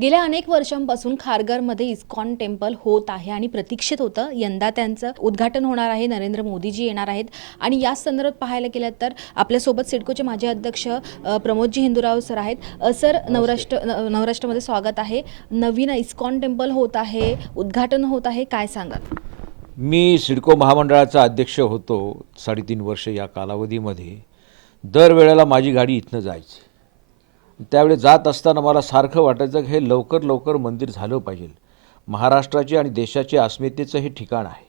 गेल्या अनेक वर्षांपासून खारघरमध्ये इस्कॉन टेम्पल होत आहे आणि प्रतीक्षित होतं. यंदा त्यांचं उद्घाटन होणार आहे. नरेंद्र मोदीजी येणार आहेत. आणि याच संदर्भात पाहायला गेलं तर आपल्यासोबत सिडकोचे माजी अध्यक्ष प्रमोदजी हिंदूराव सर आहेत. सर नवराष्ट्र नवराष्ट्रामध्ये स्वागत आहे. नवीन इस्कॉन टेम्पल होत आहे. उद्घाटन होत आहे. काय सांगाल? मी सिडको महामंडळाचा अध्यक्ष होतो साडेतीन वर्ष या कालावधीमध्ये. दरवेळेला माझी गाडी इथनं जायची. त्यावेळी जात असताना मला सारखं वाटायचं की हे लवकर लवकर मंदिर झालं पाहिजे. महाराष्ट्राचे आणि देशाचे अस्मितेचं हे ठिकाण आहे.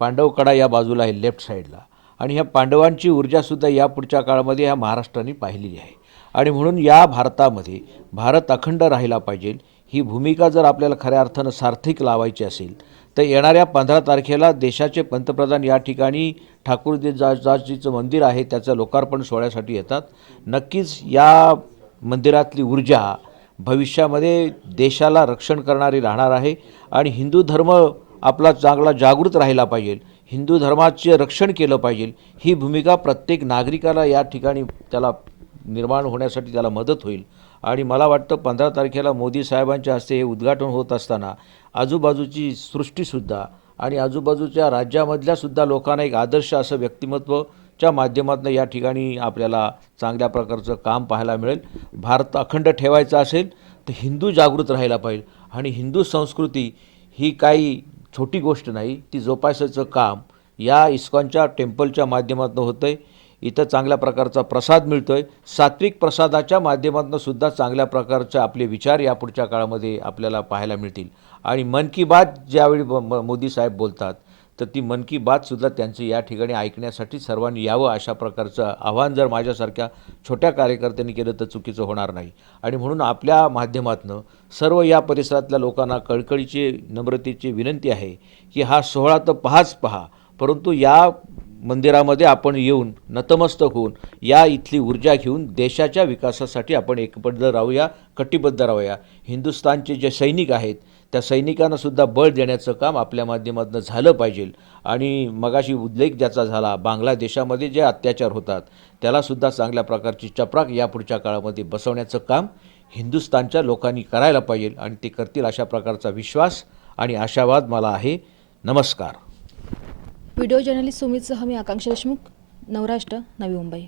पांडवकडा या बाजूला आहे लेफ्ट साईडला. आणि ह्या पांडवांची ऊर्जासुद्धा या पुढच्या काळामध्ये ह्या महाराष्ट्राने पाहिलेली आहे. आणि म्हणून या भारतामध्ये भारत अखंड राहिला पाहिजे. ही भूमिका जर आपल्याला खऱ्या अर्थानं सार्थिक लावायची असेल तर येणाऱ्या पंधरा तारखेला देशाचे पंतप्रधान या ठिकाणी ठाकूर जाजीचं मंदिर आहे त्याचं लोकार्पण सोहळ्यासाठी येतात. नक्कीच या मंदिरातली ऊर्जा भविष्यामध्ये देशाला रक्षण करणारी राहणार आहे आणि हिंदू धर्म आपला चांगला जागृत राहिला पाहिजे. हिंदू धर्माचे रक्षण केलं पाहिजे. ही भूमिका प्रत्येक नागरिकाला या ठिकाणी त्याला निर्माण होण्यासाठी त्याला मदत होईल. आणि मला वाटतं पंधरा तारखेला मोदी साहेबांच्या हस्ते हे उद्घाटन होत असताना आजूबाजूची सृष्टीसुद्धा आणि आजूबाजूच्या राज्यामधल्यासुद्धा लोकांना एक आदर्श असं व्यक्तिमत्व च्या माध्यमातून या ठिकाणी आपल्याला चांगल्या प्रकारचं काम पाहायला मिळेल. भारत अखंड ठेवायचा असेल तर हिंदू जागृत राहायला पाहिजे. आणि हिंदू संस्कृती ही काही छोटी गोष्ट नाही ती जोपासायचं काम या इस्कॉनच्या टेम्पलच्या माध्यमातून होतं आहे इथं चांगल्या प्रकारचा प्रसाद मिळतो आहे सात्विक प्रसादाच्या माध्यमातून सुद्धा चांगल्या प्रकारचे आपले विचार या पुढच्या काळामध्ये आपल्याला पाहायला मिळतील. आणि मन की बात ज्यावेळी म- मोदी साहेब बोलतात तर ती मन की बातसुद्धा त्यांचं या ठिकाणी ऐकण्यासाठी सर्वांनी यावं अशा प्रकारचं आव्हान जर माझ्यासारख्या छोट्या कार्यकर्त्यांनी केलं तर चुकीचं होणार नाही. आणि म्हणून आपल्या माध्यमातनं सर्व या परिसरातल्या लोकांना कळकळीची नम्रतेची विनंती आहे की हा सोहळा तर पहाच पहा परंतु या मंदिरामध्ये आपण येऊन नतमस्तक होऊन या इथली ऊर्जा घेऊन देशाच्या विकासासाठी आपण एकबद्ध राहूया कटिबद्ध राहूया. हिंदुस्थानचे जे सैनिक आहेत त्या सैनिकांना सुद्धा बळ देण्याचं काम आपल्या माध्यमातून झालं पाहिजे. आणि मगाशी उल्लेख ज्याचा झाला बांगलादेशामध्ये जे अत्याचार होतात त्यालासुद्धा चांगल्या प्रकारची चपराक या पुढच्या काळामध्ये बसवण्याचं काम हिंदुस्थानच्या लोकांनी करायला पाहिजे आणि ते करतील अशा प्रकारचा विश्वास आणि आशावाद मला आहे. नमस्कार. व्हिडिओ जर्नलिस्ट सुमितसह मी आकांक्षा देशमुख नवराष्ट्र नवी मुंबई.